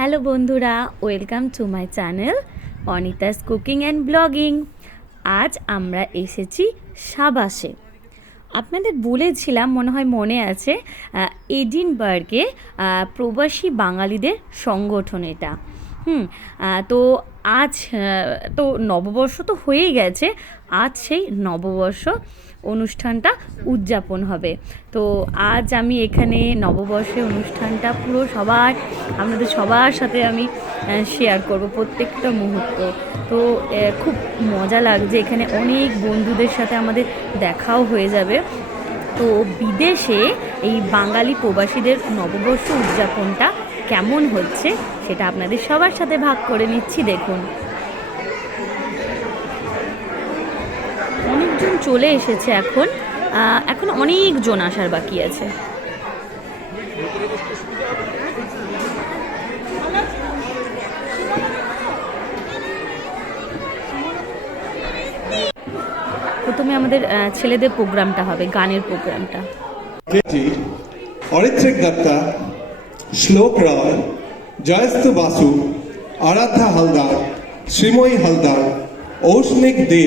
Hello বন্ধুরা, welcome to my channel Anita's cooking and blogging. আজ আমরা এসেছি সাবাসে। আপনাদের বলেছিলাম, মনে হয় মনে আছে এডিনবার্গে প্রবাসী বাঙালিদের সংগঠন এটা। হুম তো আজ তো নববর্ষ তো হয়েই গেছে, আজ সেই নববর্ষ। অনুষ্ঠানটা উদযাপন হবে। তো আজ আমি এখানে নববর্ষের অনুষ্ঠানটা পুরো সবার, আপনাদের সবার সাথে আমি শেয়ার করব প্রত্যেকটা মুহূর্ত। তো খুব মজা লাগছে এখানে অনেক বন্ধুদের সাথে আমাদের দেখাও হয়ে যাবে। তো বিদেশে এই বাঙালি প্রবাসীদের নববর্ষ উদযাপনটা কেমন হচ্ছে সেটা আপনাদের সবার সাথে ভাগ করে নিচ্ছি, দেখুন। অনেকজন চলে এসেছে এখন। এখন অনেকজন আসার বাকি আছে। প্রথমে আমাদের ছেলেদের প্রোগ্রামটা হবে, গানের প্রোগ্রামটা। অরিত্রিক দত্তা, শ্লোক রায়, জয়স্তু বাসু, আরাধ্যা হালদার, শ্রীময়ী হালদার, ঔষ্ণিক দে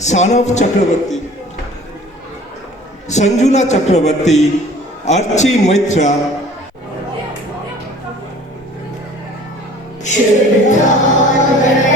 सानव चक्रवर्ती संजुना चक्रवर्ती अर्ची मैत्रा। Should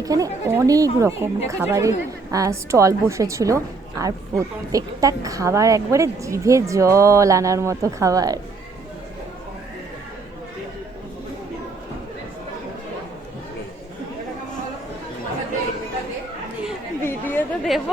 এখানে অনেক রকম খাবারের স্টল বসেছিল আর প্রত্যেকটা খাবার একবারে জিভে জল আনার মতো খাবার ভিডিও তো দেবো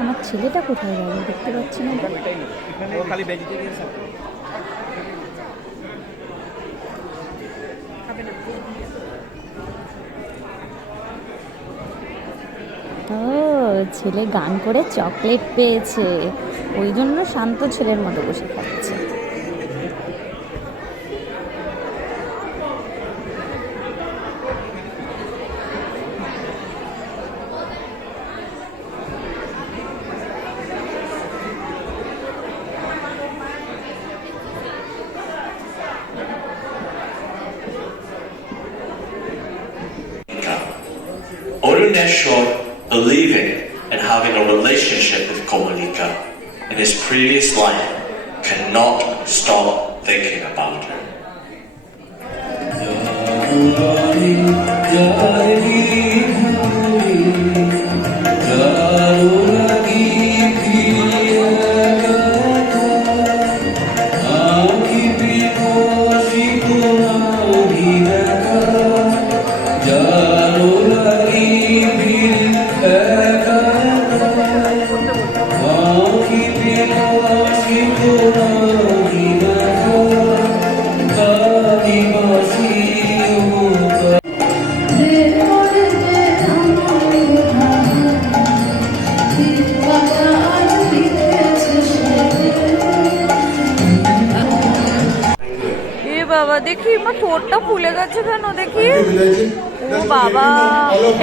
আমার ছেলেটা কোথায় গেল দেখতে পাচ্ছি না। ও ছেলে গান করে চকলেট পেয়েছে। ওই জন্য শান্ত ছেলের মতো বসে very measure believing and having a relationship with Komalika in his previous life cannot stop thinking about her.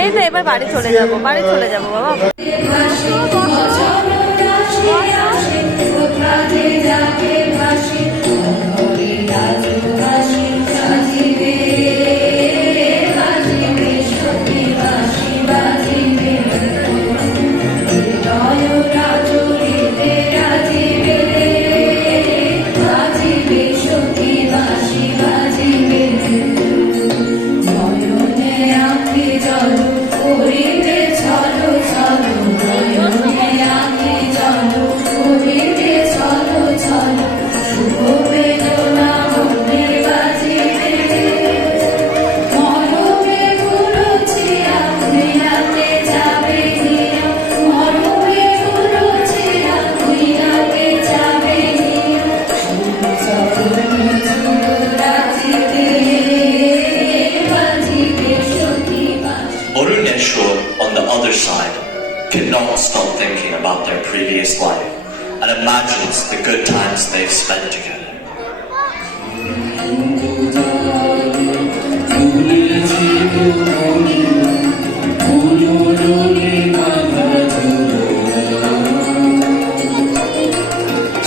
এই তো এবার বাড়ি চলে যাব বাড়ি চলে যাব বাবা।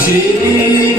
Jesus.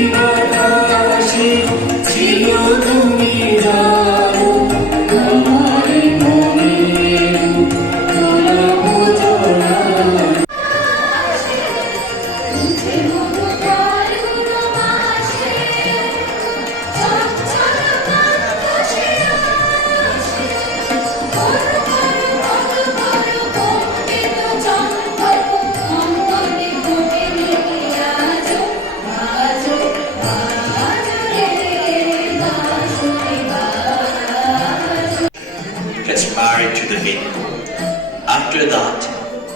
After that,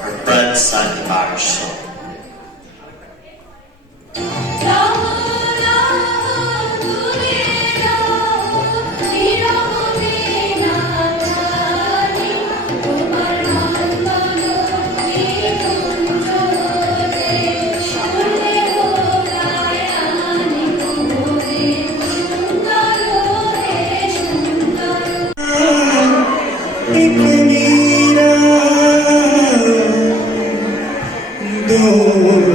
her grandson sang the marriage. Though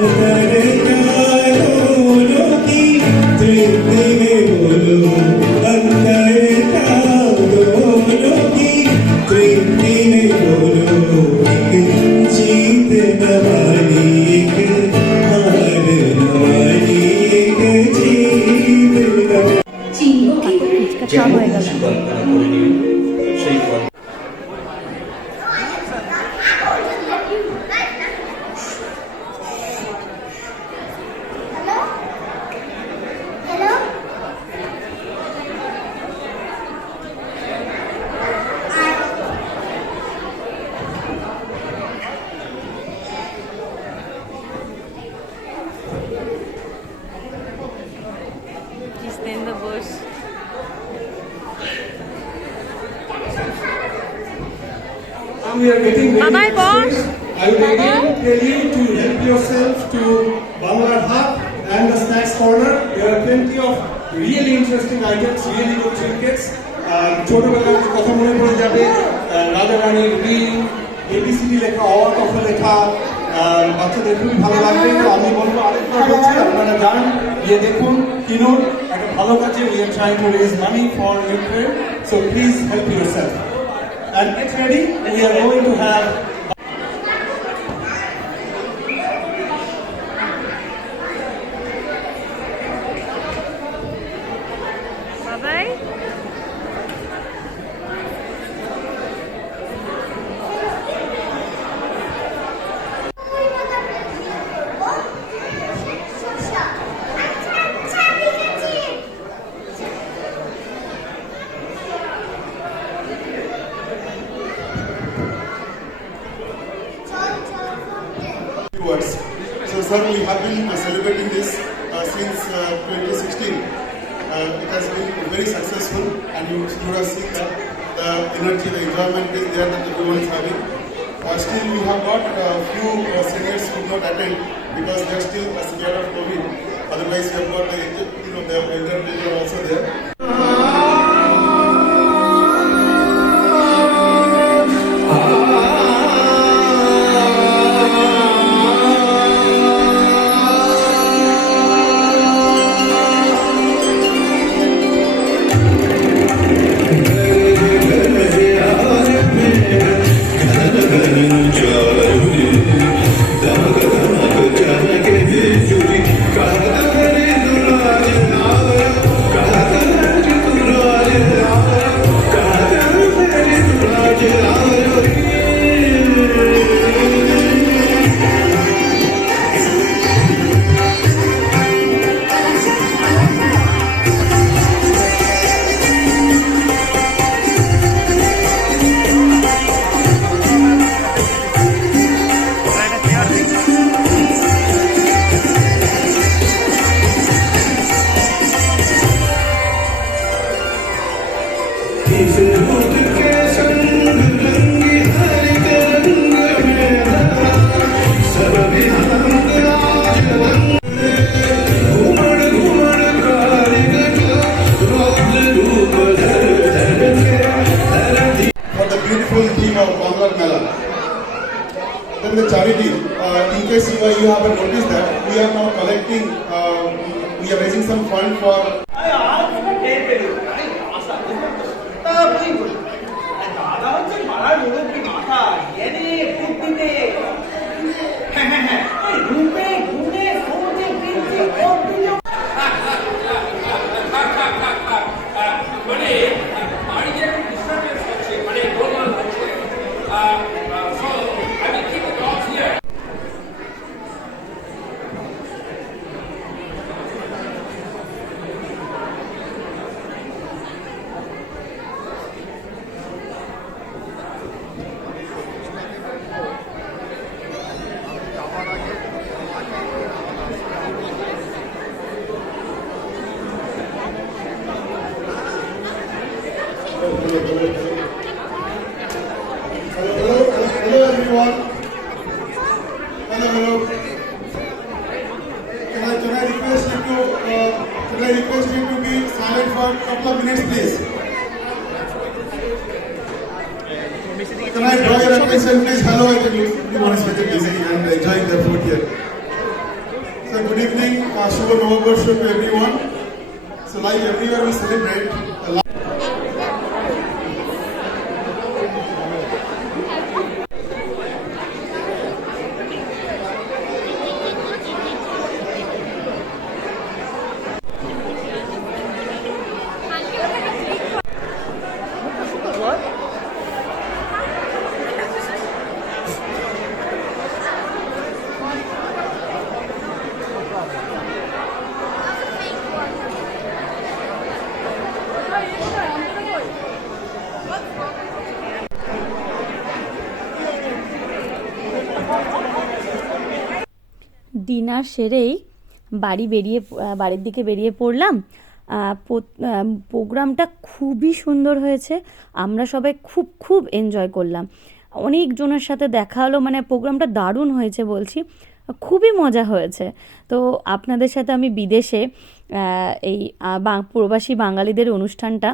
the. Interesting items, really good ছোটবেলার কথা মনে পড়ে যাবে রাজা রানীর রিং এবিসিডি লেখা অ কথা লেখা বাচ্চাদের খুবই ভালো লাগবে। তো আমি বলব আরেকবার বলছি আপনারা যান গিয়ে দেখুন কিনুন। একটা ভালো কাজে we are trying to raise money for Ukraine so please help yourself And get ready, we are going to have sir, we have been uh, celebrating this uh, since uh, 2016. Uh, it has been very successful, and you, you have seen that the energy, the enjoyment is there that everyone is having. Uh, still, we have got a few uh, seniors who not attend because they are still uh, scared of COVID. Otherwise, we have got the you know the elder also there. You, haven't noticed that, we are now collecting, uh, we are raising some fund for everyone. Hello, hello. Can I, can I request you to, uh, can I request you to be silent for a couple of minutes, please? Can I draw your attention, please? Hello, I think everyone is very busy and enjoying their food here. So, good evening, uh, Shubha Navabarsha to everyone. So, like everywhere we celebrate, uh, সেরেই বাড়ি বেরিয়ে বাড়ির দিকে বেরিয়ে পড়লাম। প্রোগ্রামটা খুবই সুন্দর হয়েছে। আমরা সবাই খুব খুব এনজয় করলাম। অনেকজনের সাথে দেখা হলো মানে প্রোগ্রামটা দারুণ হয়েছে বলছি। খুবই মজা হয়েছে। তো আপনাদের সাথে আমি বিদেশে এই প্রবাসী বাঙালিদের অনুষ্ঠানটা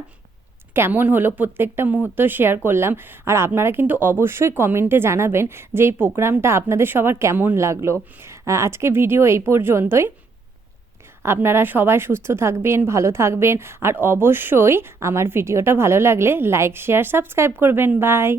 কেমন হলো প্রত্যেকটা মুহূর্ত শেয়ার করলাম। আর আপনারা কিন্তু অবশ্যই কমেন্টে জানাবেন যে এই প্রোগ্রামটা আপনাদের সবার কেমন লাগল। আজকে ভিডিও এই পর্যন্তই। আপনারা সবাই সুস্থ থাকবেন, ভালো থাকবেন, আর অবশ্যই আমার ভিডিওটা ভালো লাগলে লাইক শেয়ার সাবস্ক্রাইব করবেন। বাই